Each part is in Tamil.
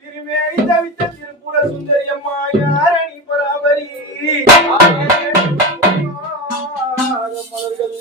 திருமேனி தவித்த திருப்புர சுந்தரி அம்மா யாரணி பராபரி மலர்கள்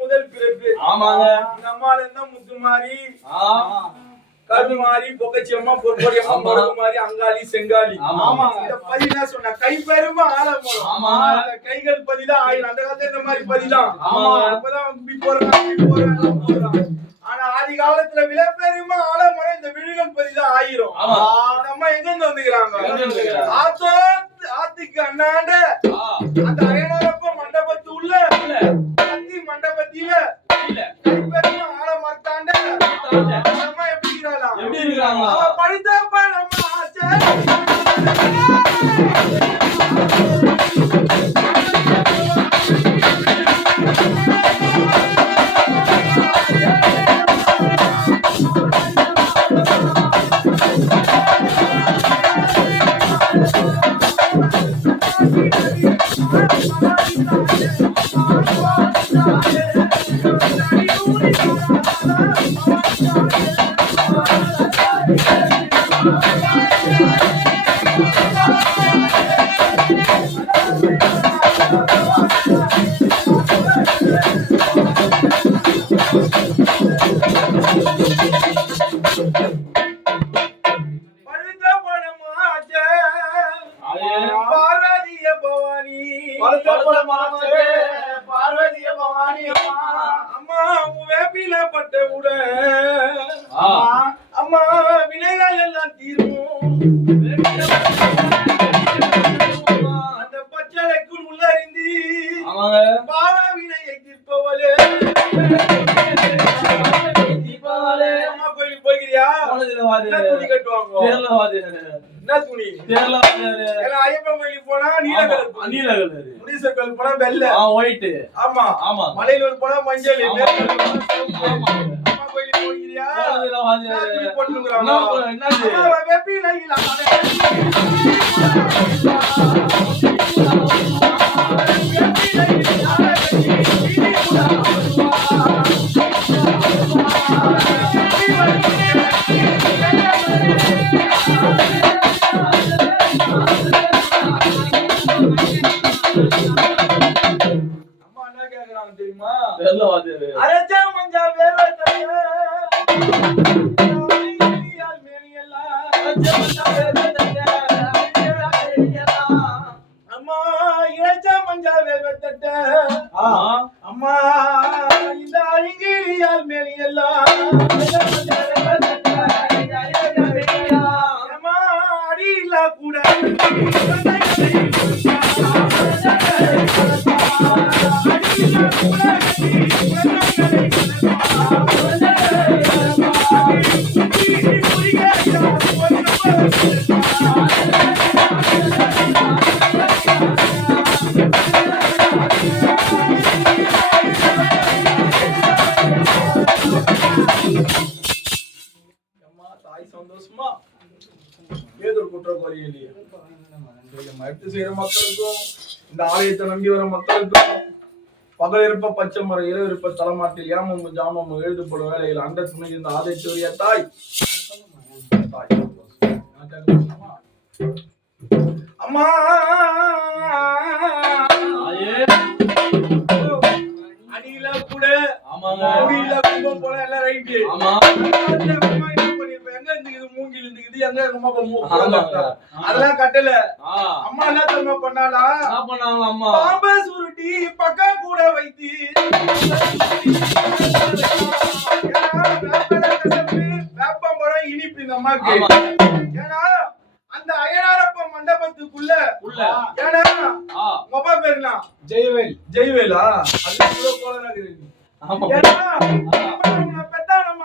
முதல் பிறப்பு. ஆமாங்க. இந்த அம்மால இருந்தா முத்துமாரி, கருமாரி, பொக்கச்சியம்மா, பொற்பொடியம்மா, மருகுமாரி, அங்காளி, செங்காளி. ஆமாங்க. இந்த பதினா சொன்ன கை பெருமை ஆலமரம். ஆமாங்க. இந்த கைகள் பதிதான் ஆயிரம். அந்த காலத்துல இந்த மாதிரி பதிதான். ஆமாங்க. அப்பதான் இப்படி போறாங்க. ஆனா ஆதி காலத்துல விளப்பெருமை ஆலமரம் இந்த விழுகள் பதிதான் ஆயிரம். அந்த அம்மா எங்க இருந்து வந்துக்கிறாங்க? ஆத்துக்கு அண்ணாண்ட அந்த அரையனரப்ப மண்டபத்து உள்ள கத்தி மண்டபத்தில கைப்பெருமை ஆலமரத்தாண்ட அம்மா எப்படி இருக்கிறாங்க? அவ படித்தப்ப நம்ம ஆச்சே தான் தீரும் அந்த பச்சளைக்குள் உள்ளறிந்து பாவ வினையை தீர்ப்பவளே அம்மா கோயிலுக்கு போய்கிறியா? என்ன துணி கட்டுவாங்க? என்ன துணி? ஐயப்பன் கோயிலுக்கு போனா நீல கலர், முனீஸ்வரர் கோயில் போனா வெள்ளை, ஆமா மலையிலூர் போனா மஞ்சள், அம்மா கோயிலுக்கு போய்கிறியா? அம்மா என்ன கேக்குறாங்க தெரியுமா? அரச்சா மஞ்சா வேர்வை அம்மா இழைச்சா மஞ்சா வேர்வை தட்ட அம்மா இந்த அழிங்கிரியால் மேனி எல்லாம் அம்மா அடியில்லா கூட தாய் சந்தோஷமா ஏதோ குற்றவாளி இல்லையே மறுத்து செய்யற மக்களுக்கும் இந்த ஆலயத்தை நம்பி வர மக்களுக்கும் பகல் இருப்ப பச்சை மரம் இரவு இருப்ப தலைமாட்டில் ஏமமும் ஜாமமும் எழுதப்படும் வேலையில் அந்த துணை இந்த ஆதைச்சோரிய தாய் அம்மா அடியில கூட முடியில கும்பம் போல எல்லாம் ரைட்டு மூங்கில் இருந்துக்குது எங்க அதெல்லாம் கட்டல அம்மா என்ன தெரியுமா பண்ணாலா பாம்பை சுருட்டி பக்கா கூட வைத்து வேப்பம்பழம் இனிப்பு இந்த அம்மாக்கு ஏன்னா அந்த அயனாரப்ப மண்டபத்துக்குள்ள ஏன்னா மொபா பேருனா ஜெய்வேலா அது போல பெத்தா நம்ம